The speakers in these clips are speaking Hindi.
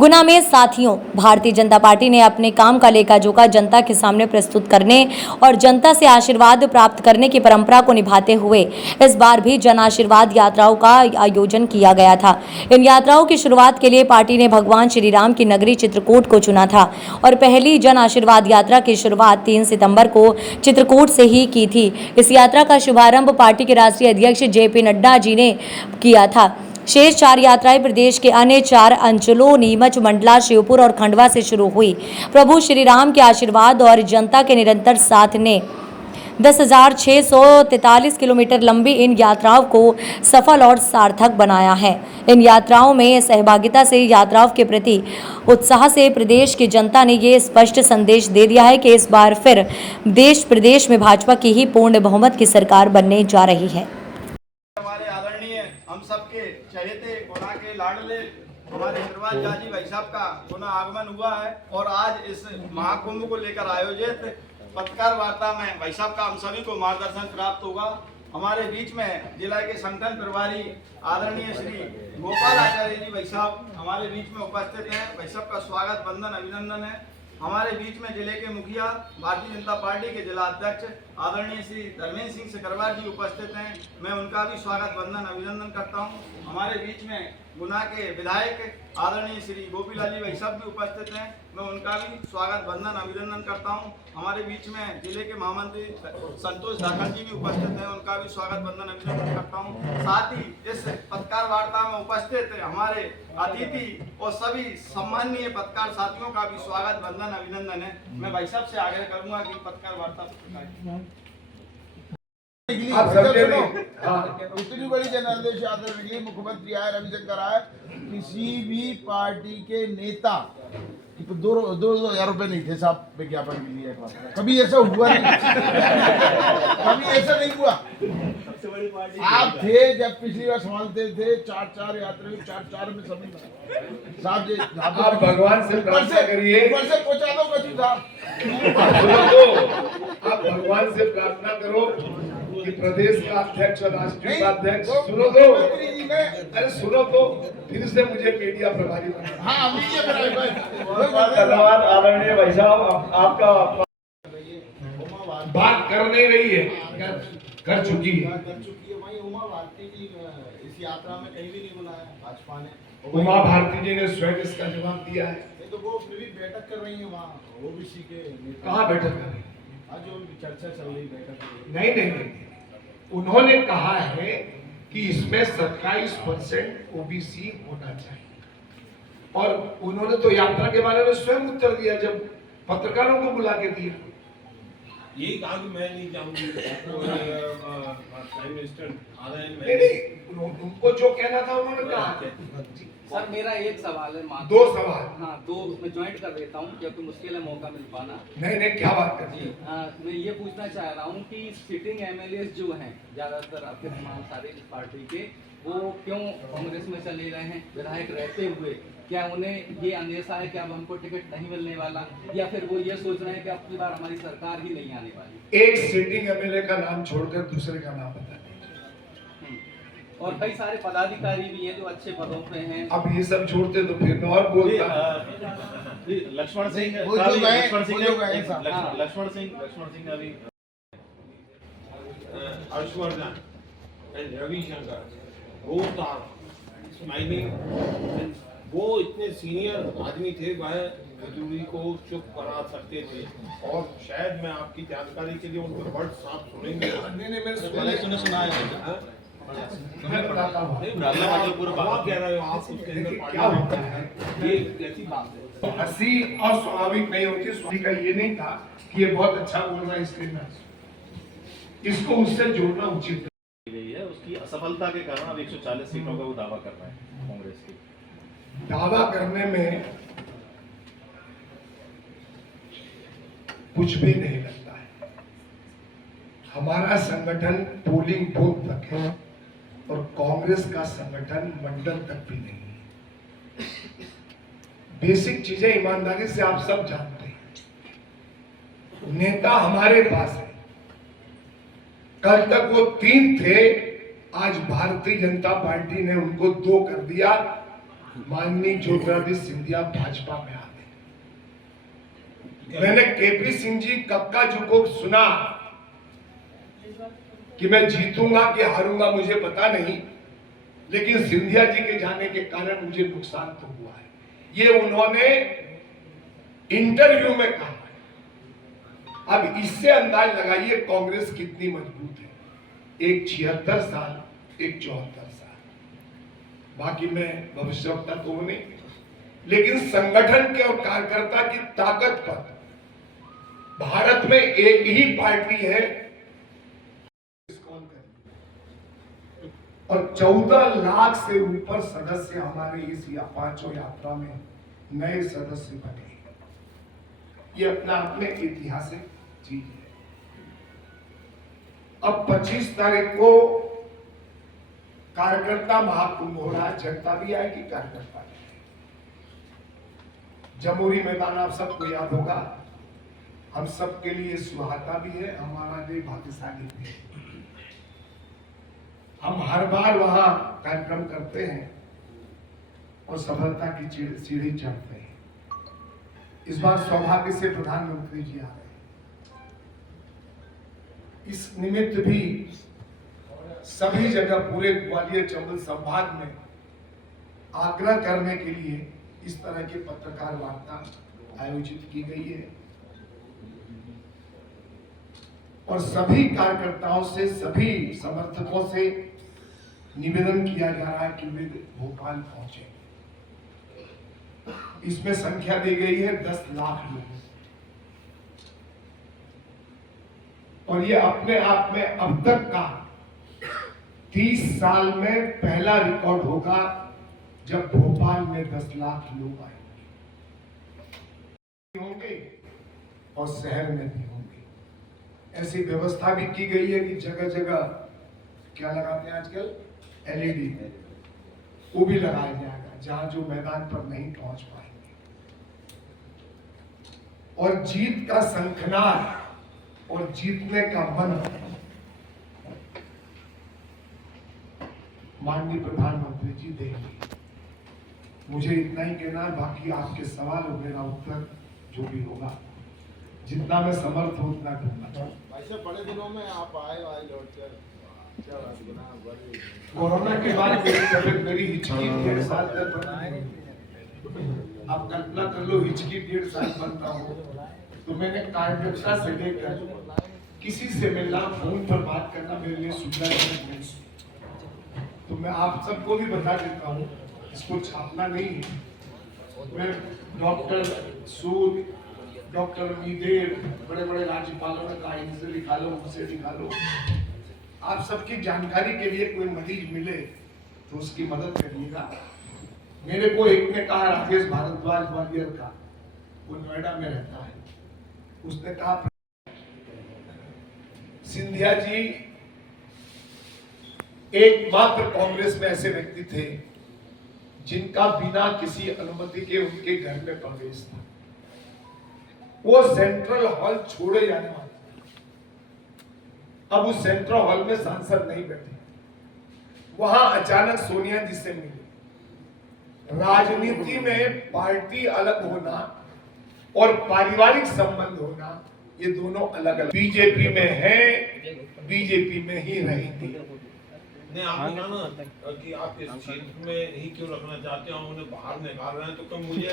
गुना में साथियों, भारतीय जनता पार्टी ने अपने काम का लेखा जोखा जनता के सामने प्रस्तुत करने और जनता से आशीर्वाद प्राप्त करने की परंपरा को निभाते हुए इस बार भी जन आशीर्वाद यात्राओं का आयोजन किया गया था। इन यात्राओं की शुरुआत के लिए पार्टी ने भगवान श्री राम की नगरी चित्रकूट को चुना था और पहली जन आशीर्वाद यात्रा की शुरुआत 3 सितंबर को चित्रकूट से ही की थी। इस यात्रा का शुभारंभ पार्टी के राष्ट्रीय अध्यक्ष JP नड्डा जी ने किया था। शेष 4 यात्राएं प्रदेश के अन्य 4 अंचलों नीमच, मंडला, शिवपुर और खंडवा से शुरू हुई। प्रभु श्री राम के आशीर्वाद और जनता के निरंतर साथ ने 10,643 किलोमीटर लंबी इन यात्राओं को सफल और सार्थक बनाया है। इन यात्राओं में सहभागिता से यात्राओं के प्रति उत्साह से प्रदेश की जनता ने ये स्पष्ट संदेश दे दिया है कि इस बार फिर देश प्रदेश में भाजपा की ही पूर्ण बहुमत की सरकार बनने जा रही है। हमारे आदरणीय हम सबके चहेते गुना के लाडले हमारे निर्वाल जाजी भाई साहब का गुना आगमन हुआ है और आज इस महाकुंभ को लेकर आयोजित पत्रकार वार्ता में भाई साहब का हम सभी को मार्गदर्शन प्राप्त होगा। हमारे बीच में जिला के संगठन प्रभारी आदरणीय श्री गोपाल आचार्य जी भाई साहब हमारे बीच में उपस्थित हैं। भाई साहब का स्वागत, वंदन, अभिनंदन है। हमारे बीच में जिले के मुखिया भारतीय जनता पार्टी के जिला अध्यक्ष आदरणीय श्री धर्मेंद्र सिंह सिकरवार जी उपस्थित हैं। मैं उनका भी स्वागत, वंदन, अभिनंदन करता हूं। हमारे बीच में गुना के विधायक आदरणीय श्री गोपीलाल जी भाई साहब भी उपस्थित हैं। मैं उनका भी स्वागत, वंदन, अभिनंदन करता हूं। हमारे बीच में जिले के महामंत्री संतोष धाकड़ जी भी उपस्थित हैं। उनका भी स्वागत, वंदन, अभिनंदन करता हूं। साथ ही इस पत्रकार वार्ता में उपस्थित हमारे अतिथि और सभी सम्माननीय पत्रकार साथियों का भी स्वागत, वंदन, अभिनंदन है। मैं भाई साहब से आग्रह करूंगा कि पत्रकार वार्ता इतनी बड़ी जन आदेश यात्रा निकली, मुख्यमंत्री आए, रविशंकर आए, किसी भी पार्टी के नेता 2,000 रुपए नहीं थे साहब विज्ञापन के लिए। कभी ऐसा हुआ नहीं, कभी ऐसा नहीं हुआ। आप थे जब पिछली बार संभालते थे, 4 यात्री 4 में सभी साहब जी आप भगवान से प्रार्थना करिए, ऊपर से पहुंचा दो कछु साहब। आप भगवान से प्रार्थना करो कि प्रदेश का अध्यक्ष और राष्ट्रीय अध्यक्ष सुनो तो, अरे सुनो तो, फिर से मुझे मीडिया प्रभारी बना। हाँ, मीडिया प्रभारी। धन्यवाद आदरणीय भाई साहब, आपका बात कर नहीं रही है, कर चुकी है। वही उमा भारती जी इस यात्रा में कहीं भी नहीं बुलाया भाजपा ने। उमा भारती जी ने स्वयं इसका जवाब दिया है। तो वो फिर भी बैठक कर रही है वहाँ ओबीसी के नेता। कहाँ बैठक कर रही है? आज जो चर्चा चल रही बैठक नहीं, उन्होंने कहा है कि इसमें 27% ओबीसी होना चाहिए और उन्होंने तो यात्रा के बारे में स्वयं उत्तर दिया जब पत्रकारों को बुला के दिया। यही कहा कि मैं नहीं जाऊंगी प्राइम मिनिस्टर उनको जो कहना था उन्होंने कहा। सर मेरा एक सवाल है, 2 सवाल। हाँ, 2 मैं ज्वाइंट कर देता हूँ क्योंकि मुश्किल है मौका मिल पाना। नहीं, क्या बात कर जी, मैं ये पूछना चाह रहा हूँ कि सिटिंग एमएलए जो हैं ज्यादातर आपके तमाम सारे पार्टी के, वो क्यों कांग्रेस में चले रहे हैं विधायक रहते हुए? क्या उन्हें ये अंदेशा है कि अब हमको टिकट नहीं मिलने वाला, या फिर वो ये सोच रहे हैं कि अब की बार हमारी सरकार ही नहीं आने वाली? एक सिटिंग एमएलए का नाम छोड़कर दूसरे का नाम बता। और कई सारे पदाधिकारी भी हैं जो अच्छे पदों पे हैं। अब ये सब छोड़ते तो फिर मैं और बोलता। लक्ष्मण सिंह अभी Harshvardhan and Ravishankar, both are smiling. वो इतने सीनियर आदमी थे, वह हजूरी को चुप करा सकते थे और शायद मैं आपकी जानकारी के लिए उनके वर्ड साफ सुनेंगे। सुना है मैं बताता हूँ कह रहे हो आप, उसके अंदर क्या होता है। ये कैसी बात है? हंसी अस्वाभाविक नहीं होती। स्वामी का ये नहीं था कि ये बहुत अच्छा बोल रहा है इसलिए मैं, इसको उससे जोड़ना उचित है। उसकी असफलता के कारण अब 140 सीटों का वो दावा कर रहा है कांग्रेस की। दावा करने में कुछ भी नहीं लगता है। हमारा संगठन पोलिंग बूथ तक है और कांग्रेस का संगठन मंडल तक भी नहीं है। बेसिक चीजें ईमानदारी से आप सब जानते हैं। नेता हमारे पास है, कल तक वो 3 थे, आज भारतीय जनता पार्टी ने उनको 2 कर दिया। माननीय ज्योतिरादित्य सिंधिया भाजपा में आ गए। मैंने केपी सिंह जी कक्का जी को सुना कि मैं जीतूंगा कि हारूंगा मुझे पता नहीं, लेकिन सिंधिया जी के जाने के कारण मुझे नुकसान तो हुआ है, ये उन्होंने इंटरव्यू में कहा। अब इससे अंदाज लगाइए कांग्रेस कितनी मजबूत है, एक 76 साल, एक 74 साल। बाकी में भविष्यवक्ता तो हूं नहीं, लेकिन संगठन के और कार्यकर्ता की ताकत पर भारत में एक ही पार्टी है और 14 लाख से ऊपर सदस्य हमारे इस पांचों यात्रा में नए सदस्य बने। ये अपने आप में ऐतिहासिक चीज है। अब 25 तारीख को कार्यकर्ता महाकुंभ हो रहा है, जनता भी आएगी, कार्यकर्ता भी आएगी। जमुरी मैदान आप सबको याद होगा, हम सबके लिए सुहाता भी है, हमारा लिए भाग्यशाली भी है। हम हर बार वहां कार्यक्रम करते हैं और सफलता की सीढ़ी चढ़ते हैं। इस बार सौभाग्य से प्रधानमंत्री जी आ रहे हैं। इस निमित्त भी सभी जगह पूरे ग्वालियर चंबल संभाग में आग्रह करने के लिए इस तरह की पत्रकार वार्ता आयोजित की गई है और सभी कार्यकर्ताओं से, सभी समर्थकों से निवेदन किया जा रहा है कि वे भोपाल पहुंचे। इसमें संख्या दी गई है 10 लाख लोगों, और ये अपने आप में अब तक का 30 साल में पहला रिकॉर्ड होगा जब भोपाल में 10 लाख लोग आएंगे होंगे और शहर में भी होंगे। ऐसी व्यवस्था भी की गई है कि जगह जगह क्या लगाते हैं आजकल, LED, वो भी लगाया जाएगा जहां जो मैदान पर नहीं पहुंच पाएंगे। और जीत का शंखनाद और जीतने का मन माननीय प्रधानमंत्री जी देंगे। मुझे इतना ही कहना है, बाकी आपके सवाल और मेरा उत्तर जो भी होगा, जितना मैं समर्थ हूं उतना दूंगा। ऐसे बड़े दिनों में आप आए लौट कर, क्या बात बना? कोरोना के बाद मेरी तबीयत, मेरी हिचकी 1.5 साल तक बनी। आप कल्पना कर लो, हिचकी 1.5 साल बनता हो तो मैंने कार्यकर्ता से लेकर किसी से मिलना, फोन पर बात करना मेरे लिए सुविधाजनक नहीं। तो मैं आप सबको भी बता देता हूँ, इसको छापना नहीं है। मैं डॉक्टर सूद, डॉक्टर मीदेर, बड़े बड़े राज्यपालों ने कहा इनसे लिखा लो, उनसे लिखा लो। आप सबकी जानकारी के लिए कोई मरीज मिले तो उसकी मदद करिएगा। मेरे को एक ने कहा, राजेश भारद्वाज ग्वालियर का, वो नोएडा में रहता है, उसने कहा सिंधिया जी एकमात्र कांग्रेस में ऐसे व्यक्ति थे जिनका बिना किसी अनुमति के उनके घर में प्रवेश था। वो सेंट्रल हॉल छोड़े जाने वाले, अब उस सेंट्रल हॉल में सांसद नहीं बैठे, वहां अचानक सोनिया जी से मिले। राजनीति में पार्टी अलग होना और पारिवारिक संबंध होना, ये दोनों अलग अलग। बीजेपी में है, बीजेपी में ही रहेंगे। नहीं, आपने कहा ना कि आप इस क्षेत्र में ही क्यों रखना चाहते हो, उन्हें बाहर निकाल रहे हैं, तो कम मुझे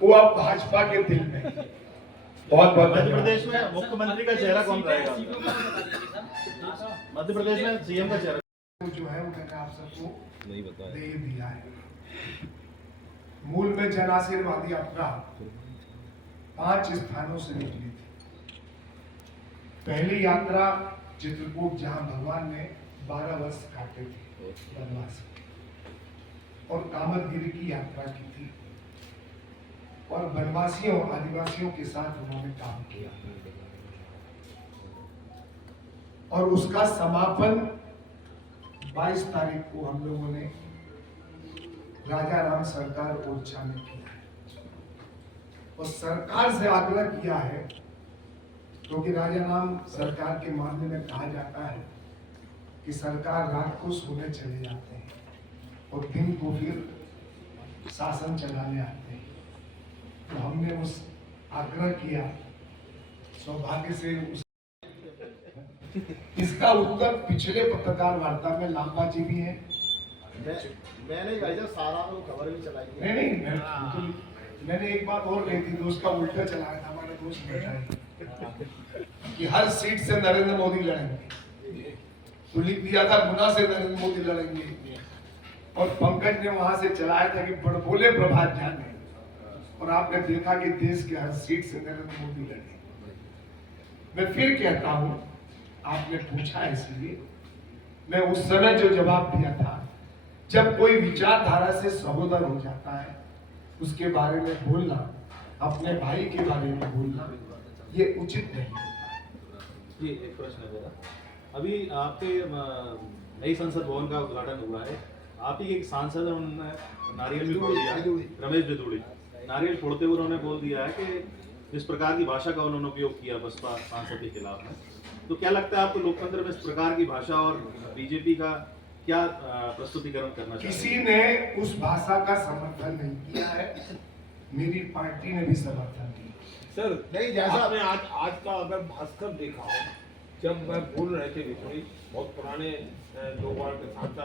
वो अब भाजपा के दिल में। बहुत बहुत मध्य प्रदेश में मुख्यमंत्री का चेहरा कौन रहेगा? मध्य प्रदेश में सीएम का चेहरा जो है वो मैंने आप सबको नहीं दे दिया है। मूल में जन आशीर्वाद यात्रा 5 स्थानों से निकली थी। पहली यात्रा चित्रकूट, जहां भगवान ने 12 वर्ष काटे थे वनवास, और कामदगिरी की यात्रा की थी और वनवासियों, आदिवासियों के साथ उन्होंने काम किया और उसका समापन 22 तारीख को हम लोगों ने राजा राम सरकार ओरछा में किया है। और सरकार से आग्रह किया है, क्योंकि राजा राम सरकार के मामले में कहा जाता है कि सरकार रात को सोने चले जाते हैं और दिन को फिर शासन चलाने आते हैं। तो हमने उस आग्रह किया, सौभाग्य से उस इसका उत्तर पिछले पत्रकार वार्ता में लांबा जी भी है। मैंने भाई साहब सारा तो खबर भी चलाई है। नहीं, मैंने एक बात और कही थी, दोस्त का उल्टा चलाया था हमारे दोस्त बैठा है कि हर सीट से नरेंद्र मोदी लड़ेंगे, तो लिख दिया था गुना से नरेंद्र मोदी लड़ेंगे, और पंकज ने वहां से चलाया था कि बड़बोले प्रभात जाने, और आपने देखा कि देश के हर सीट से नरेंद्र मोदी लड़े। मैं फिर कहता हूं, आपने पूछा इसलिए मैं उस समय जो जवाब दिया था, जब कोई विचारधारा से सहोदर हो जाता है उसके बारे में बोलना, अपने भाई के बारे में बोलना, ये उचित नहीं। जी, एक प्रश्न है मेरा। अभी आपके नई संसद भवन का उद्घाटन हुआ है, आप ही एक सांसद हैं, उन्होंने नारियल भी फोड़ दिया, रमेश बिदूड़ी, नारियल फोड़ते हुए उन्होंने बोल दिया है कि जिस प्रकार की भाषा का उन्होंने उपयोग किया बसपा सांसद के खिलाफ में, तो क्या लगता है आपको लोकतंत्र में इस प्रकार की भाषा और बीजेपी का क्या प्रस्तुतिकरण करना चाहिए? किसी ने उस भाषा का समर्थन नहीं किया है, मेरी पार्टी ने भी समर्थन किया। सर नहीं, जैसा- आपने आज का अगर भास्कर देखा हो, जब वह बोल रहे थे बिल्कुल बहुत पुराने 2 बार के सांसद